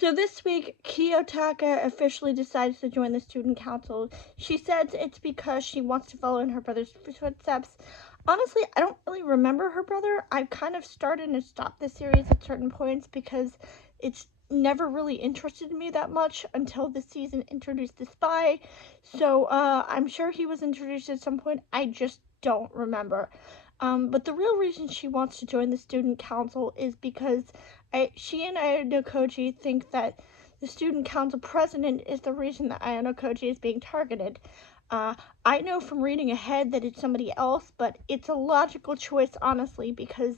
So this week, Kiyotaka officially decides to join the student council. She says it's because she wants to follow in her brother's footsteps. Honestly, I don't really remember her brother. I've kind of started and stopped the series at certain points because it's never really interested me that much until the season introduced the spy. So I'm sure he was introduced at some point. I just don't remember. But the real reason she wants to join the student council is because she and Ayano Koji think that the student council president is the reason that Ayano Koji is being targeted. I know from reading ahead that it's somebody else, but it's a logical choice, honestly, because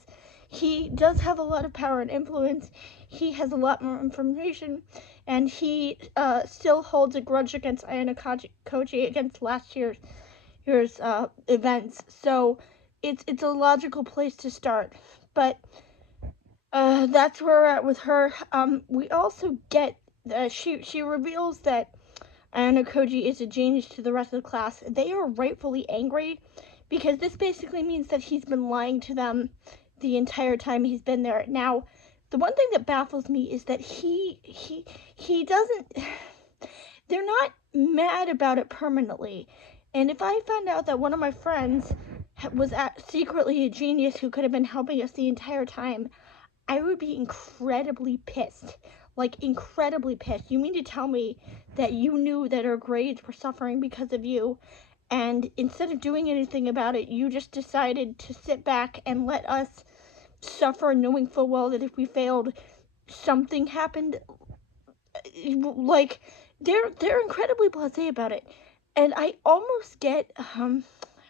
he does have a lot of power and influence. He has a lot more information, and he still holds a grudge against Ayano Koji against last year's events. So it's a logical place to start. But that's where we're at with her. We also get she reveals that Ayano Koji is a genius to the rest of the class. They are rightfully angry because this basically means that he's been lying to them the entire time he's been there. Now, the one thing that baffles me is that he doesn't. They're not mad about it permanently. And if I found out that one of my friends was secretly a genius who could have been helping us the entire time, I would be incredibly pissed. Like, incredibly pissed. You mean to tell me that you knew that our grades were suffering because of you, and instead of doing anything about it, you just decided to sit back and let us suffer, knowing full well that if we failed, something happened? Like, they're incredibly blasé about it. And I almost get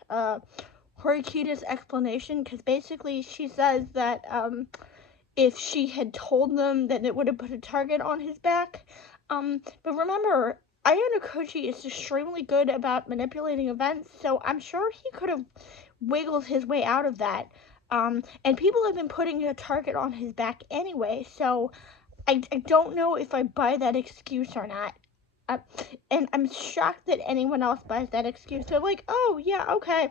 Horikita's explanation, because basically she says that if she had told them, then it would have put a target on his back. But remember, Ayano Koji is extremely good about manipulating events, so I'm sure he could have wiggled his way out of that. And people have been putting a target on his back anyway, so I don't know if I buy that excuse or not. And I'm shocked that anyone else buys that excuse. They're like, oh, yeah, okay.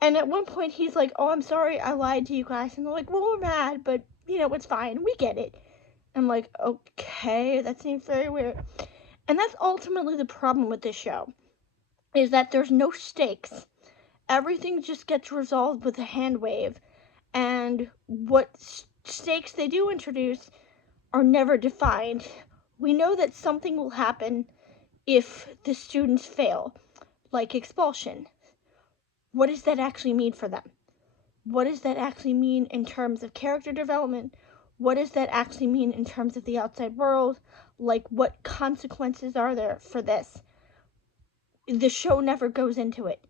And at one point he's like, oh, I'm sorry, I lied to you guys. And they're like, well, we're mad, but, it's fine. We get it. I'm like, okay, that seems very weird. And that's ultimately the problem with this show, is that there's no stakes. Everything just gets resolved with a hand wave. And what stakes they do introduce are never defined. We know that something will happen if the students fail, like expulsion. What does that actually mean for them? What does that actually mean in terms of character development? What does that actually mean in terms of the outside world? Like, what consequences are there for this? The show never goes into it.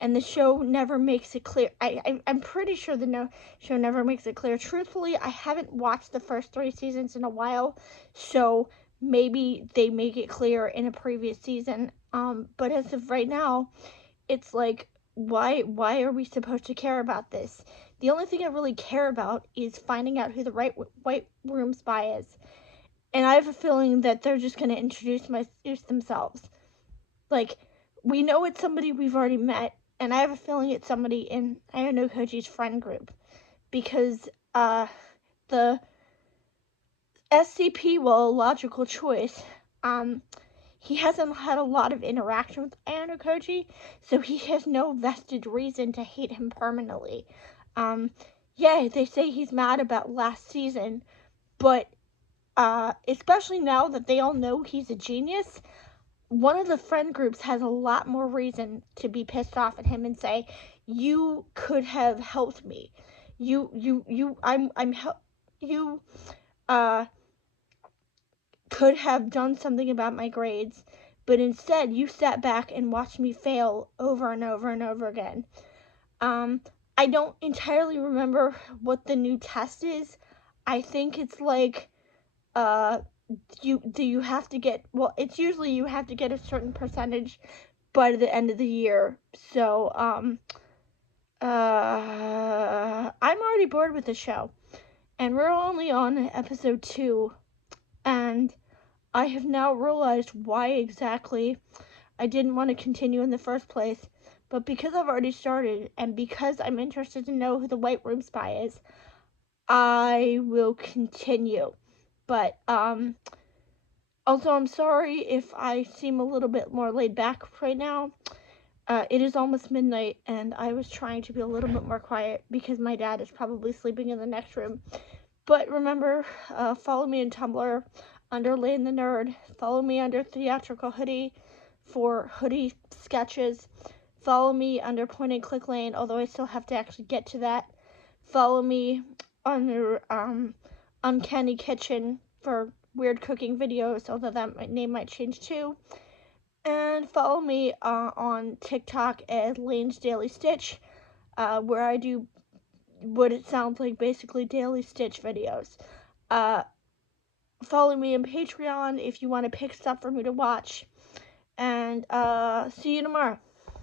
And the show never makes it clear. I'm pretty sure the show never makes it clear. Truthfully, I haven't watched the first 3 seasons in a while, so maybe they make it clear in a previous season. But as of right now, it's like, why are we supposed to care about this? The only thing I really care about is finding out who the White Room spy is. And I have a feeling that they're just going to introduce themselves. Like, we know it's somebody we've already met, and I have a feeling it's somebody in Ayano Koji's friend group, because the SCP, well, a logical choice, he hasn't had a lot of interaction with Ayano Koji, so he has no vested reason to hate him permanently. Yeah, they say he's mad about last season, but especially now that they all know he's a genius, one of the friend groups has a lot more reason to be pissed off at him and say, you could have helped me. You could have done something about my grades, but instead you sat back and watched me fail over and over and over again. I don't entirely remember what the new test is. I think it's like, you have to get, well, it's usually you have to get a certain percentage by the end of the year. So I'm already bored with the show, and we're only on episode 2, and I have now realized why exactly I didn't want to continue in the first place. But because I've already started, and because I'm interested to know who the White Room spy is, I will continue. But also, I'm sorry if I seem a little bit more laid back right now. It is almost midnight, and I was trying to be a little bit more quiet because my dad is probably sleeping in the next room. But remember, follow me on Tumblr under Lane the Nerd. Follow me under Theatrical Hoodie for hoodie sketches. Follow me under Point and Click Lane, although I still have to actually get to that. Follow me under Uncanny Kitchen for weird cooking videos, although that name might change too. And follow me on TikTok at Lane's Daily Stitch, where I do what it sounds like basically daily Stitch videos. Uh, Follow me on Patreon if you want to pick stuff for me to watch. And see you tomorrow.